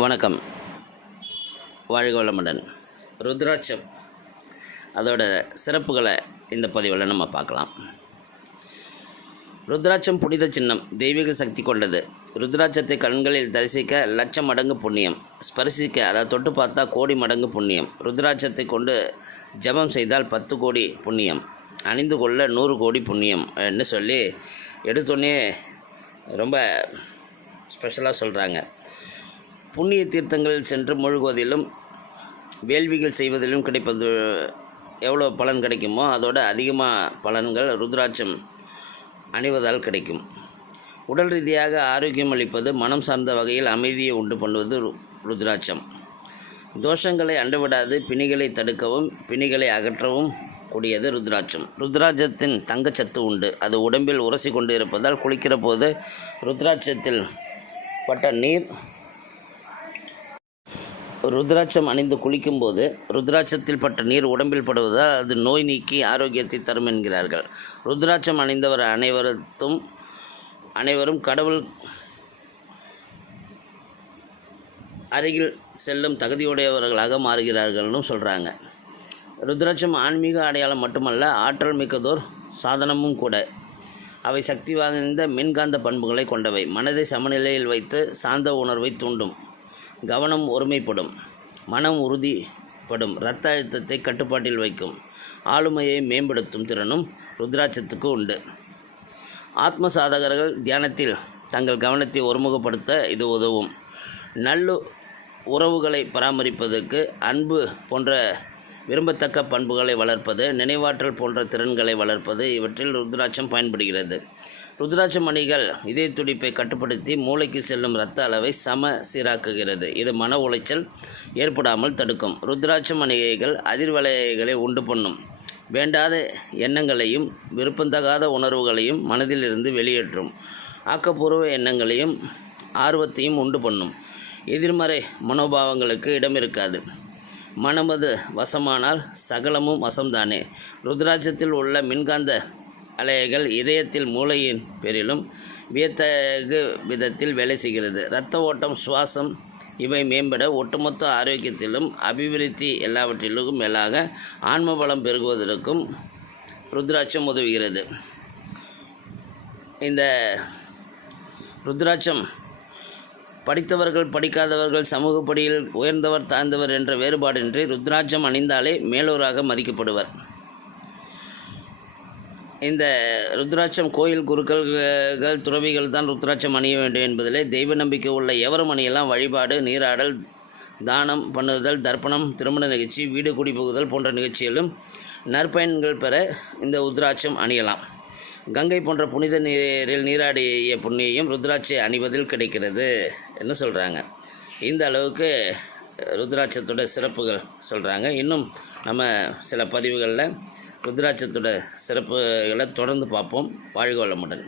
வணக்கம். வாழ்க வளமுடன். ருத்ராட்சம். அதோட சிறப்புகளை இந்த பதிவில் நம்ம பார்க்கலாம். ருத்ராட்சம் புனித சின்னம் தெய்வீக சக்தி கொண்டது. ருத்ராட்சத்தை கண்களில் தரிசிக்க லட்சம் மடங்கு புண்ணியம். ஸ்பரிசிக்க அதை தொட்டு பார்த்தா கோடி மடங்கு புண்ணியம். ருத்ராட்சத்தை கொண்டு ஜெபம் செய்தால் பத்து கோடி புண்ணியம். அணிந்து கொள்ள நூறு கோடி புண்ணியம் என்று சொல்லி எடுத்தோடனே ரொம்ப ஸ்பெஷலாக சொல்கிறாங்க புண்ணிய தீர்த்தங்களில் சென்று மூழ்குவதிலும் வேள்விகள் செய்வதிலும் கிடைப்பது எவ்வளோ பலன் கிடைக்குமோ அதோட அதிகமாக பலன்கள் ருத்ராட்சம் அணிவதால் கிடைக்கும். உடல் ரீதியாக ஆரோக்கியம் அளிப்பது மனம் சார்ந்த வகையில் அமைதியை உண்டு பண்ணுவது ருத்ராட்சம். தோஷங்களை அண்டுவிடாது பிணிகளை தடுக்கவும் பிணிகளை அகற்றவும் கூடியது ருத்ராட்சம். ருத்ராட்சத்தின் தங்கச்சத்து உண்டு. அது உடம்பில் உரசி கொண்டு இருப்பதால் குளிக்கிற போது ருத்ராட்சத்தில் பட்ட நீர் ருத்ராட்சம் அணிந்து குளிக்கும்போது ருத்ராட்சத்தில் பட்ட நீர் உடம்பில் படுவதால் அது நோய் நீக்கி ஆரோக்கியத்தை தரும் என்கிறார்கள். ருத்ராட்சம் அணிந்தவர் அனைவரும் அனைவரும் கடவுள் அருகில் செல்லும் தகுதியுடையவர்களாக மாறுகிறார்கள்னு சொல்கிறாங்க ருத்ராட்சம் ஆன்மீக அடையாளம் மட்டுமல்ல ஆற்றல் மிக்கதோர் சாதனமும் கூட. அவை சக்தி வாய்ந்த மின்காந்த பண்புகளை கொண்டவை. மனதை சமநிலையில் வைத்து சாந்த உணர்வை தூண்டும். கவனம் ஒருமைப்படும் மனம் உறுதிப்படும் இரத்த அழுத்தத்தை கட்டுப்பாட்டில் வைக்கும் ஆளுமையை மேம்படுத்தும் திறனும் ருத்ராட்சத்துக்கு உண்டு. ஆத்ம சாதகர்கள் தியானத்தில் தங்கள் கவனத்தை ஒருமுகப்படுத்த இது உதவும். நல்ல உறவுகளை பராமரிப்பதற்கு அன்பு போன்ற விரும்பத்தக்க பண்புகளை வளர்ப்பது நினைவாற்றல் போன்ற திறன்களை வளர்ப்பது இவற்றில் ருத்ராட்சம் பயன்படுகிறது. ருத்ராட்ச மணிகள் இதய துடிப்பை கட்டுப்படுத்தி மூளைக்கு செல்லும் இரத்த அளவை சம சீராக்குகிறது. இது மன உளைச்சல் ஏற்படாமல் தடுக்கும். ருத்ராட்ச மணிகைகள் அதிர்வலைகளை உண்டு பண்ணும். வேண்டாத எண்ணங்களையும் விருப்பந்தகாத உணர்வுகளையும் மனதிலிருந்து வெளியேற்றும். ஆக்கப்பூர்வ எண்ணங்களையும் ஆர்வத்தையும் உண்டு பண்ணும். எதிர்மறை மனோபாவங்களுக்கு இடம் இருக்காது. மனமது வசமானால் சகலமும் வசம்தானே. ருத்ராட்சத்தில் உள்ள மின்காந்த அலைகள் இதயத்தில் மூளையின் பேரிலும் வியத்தகு விதத்தில் வேலை செய்கிறது. இரத்த ஓட்டம் சுவாசம் இவை மேம்பட ஒட்டுமொத்த ஆரோக்கியத்திலும் அபிவிருத்தி எல்லாவற்றிலும் மேலாக ஆன்ம பலம் பெருகுவதற்கும் ருத்ராட்சம் உதவுகிறது. இந்த ருத்ராட்சம் படித்தவர்கள் படிக்காதவர்கள் சமூகப்படியில் உயர்ந்தவர் தாழ்ந்தவர் என்ற வேறுபாடின்றி ருத்ராட்சம் அணிந்தாலே மேலோராக மதிக்கப்படுவர். இந்த ருத்ராட்சம் கோயில் குருக்கள்கள் துறவிகள் தான் ருத்ராட்சம் அணிய வேண்டும் என்பதிலே தெய்வ நம்பிக்கை உள்ள எவரும் அணியெல்லாம் வழிபாடு நீராடல் தானம் பண்ணுதல் தர்ப்பணம் திருமண நிகழ்ச்சி வீடு குடி புகுதல் போன்ற நிகழ்ச்சியிலும் நற்பயன்கள் பெற இந்த ருத்ராட்சம் அணியலாம். கங்கை போன்ற புனித நீரில் நீராடிய புண்ணியம் ருத்ராட்சை அணிவதில் கிடைக்கிறது என்ன சொல்கிறாங்க இந்த அளவுக்கு ருத்ராட்சத்தோட சிறப்புகள் சொல்கிறாங்க இன்னும் நம்ம சில பதிவுகளில் ருத்ராட்சத்தோட சிறப்புகளை தொடர்ந்து பார்ப்போம். வாழ்க வளமுடன்